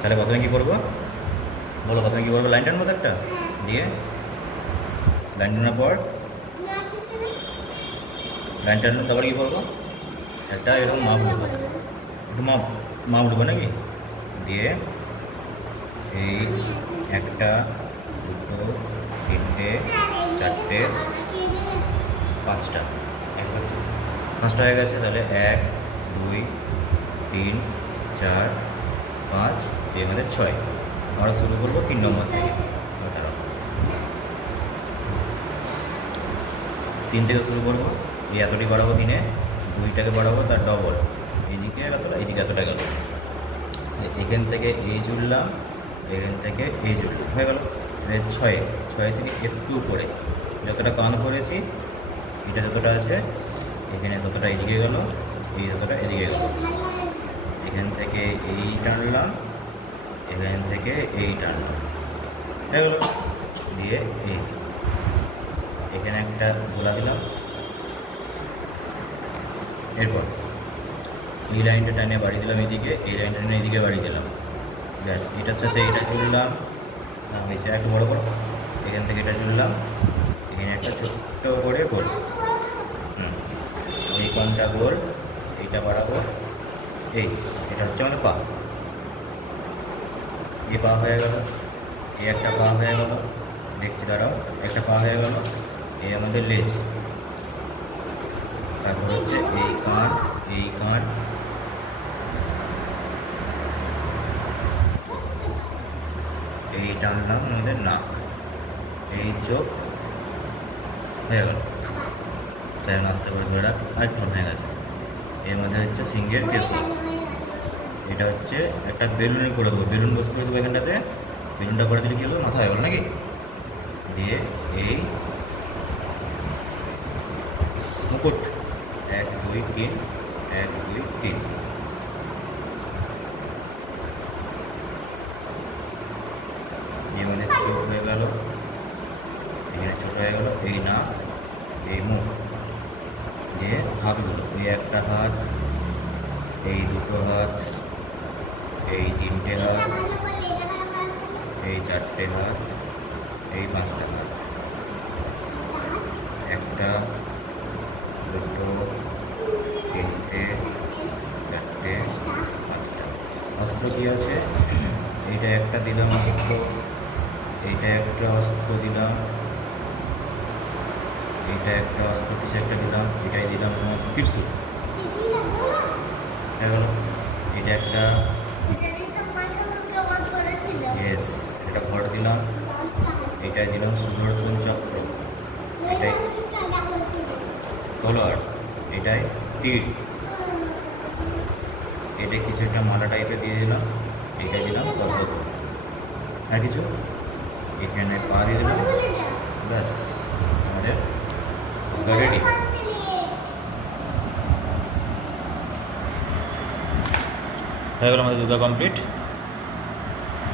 তাহলে প্রথমে কী করবো বলো, প্রথমে কী করবো? লাইন টানবো তো একটা, দিয়ে লাইন টানার পর লাইন টানবো, তারপর কী করবো? একটা এরকম মাপ দেবো, একটু মাপ দেবো নাকি, দিয়ে এই একটা, দুটো, তিনটে, চারটে, পাঁচটা, পাঁচটা হয়ে গেছে। তাহলে 1 2 3 4 5, এই আমাদের 6। আমরা শুরু করবো 3 নম্বর থেকে। 3 থেকে শুরু করবো, এই এতটি বাড়াবো 3-এ, 2টাকে বাড়াবো তার ডবল, এইদিকে এতটা, এইদিকে এতটা গেল। এখান থেকে এই জুড়লাম, এখান থেকে এই জুড়লাম, হয়ে গেল 6 থেকে একটু উপরে যতটা কান করেছি, এটা যতটা আছে এখানে ততটা এদিকে গেল, এই যতটা এদিকে গেল। এখান থেকে এই টানলাম, এখান থেকে এই টানলাম, হয়ে গেল। দিয়ে এখানে একটা গোলা দিলাম। এরপর এই লাইনটা টানে বাড়ি দিলাম এদিকে, এই লাইনটা টানে এদিকে বাড়ি দিলাম, ব্যাস। এটার সাথে এটা জুড়লাম, হয়েছে একটু বড় বড়, এখান থেকে এটা জুড়লাম, এখানে একটা ছোট্ট করে গোল, এই কোণটা গোল, এইটা বাড়াবো, এটা হচ্ছে আমাদের পা। এই পা হয়ে গেল, এই একটা পা হয়ে গেল, দেখছি দাঁড়াও, একটা পা হয়ে গেল, এই আমাদের লেজ। তারপর হচ্ছে এই কান, এই কান, এই টানলাম আমাদের নাক, এই চোখ, হয়ে গেল। সেখানে আস্তে করে ধরে রাখ, আরেকটু হয়ে গেছে। এর মধ্যে হচ্ছে সিংহের কেশর, এটা হচ্ছে একটা বেলুন করে দেবো, বেলুন বস করে দেবো এখানটাতে। বেলুনটা করে দিলে কী হলো, মাথা হয়ে গেল নাকি। দিয়ে এই মুকুট, 1 2 3, 1 2 3, এই মানে চোখ হয়ে গেল, এখানে ছোট হয়ে গেল, এই নাক, এই মুখ। দিয়ে হাতগুলো, এই একটা হাত, এই দুটো হাত, এই 3টে হাত, এই 4টে হাত, এই 5টা হাত, একটা, দুটো, 3টে, 4টে, 5টা। অস্ত্র কি আছে? এইটা একটা দিলাম অস্ত্র, এইটা একটা অস্ত্র দিলাম, এইটা একটা অস্ত্র, কিছু একটা দিলাম, এটাই দিলাম তোমার ত্রিশূল, হয়ে গেল। এটা একটা, ইয়েস, এটা ভর দিলাম, এটাই দিলাম সুদর্শন চক্র, এটাই তলোয়ার, এটাই তীর, এটা কিছু একটা মালা টাইপের দিয়ে দিলাম, এটাই দিলাম পদ্ম। আর কিছু এখানে পা দিয়ে দিলাম, ব্যাস আমাদের রেডি। হয়ে গেল আমাদের দুর্গা কমপ্লিট।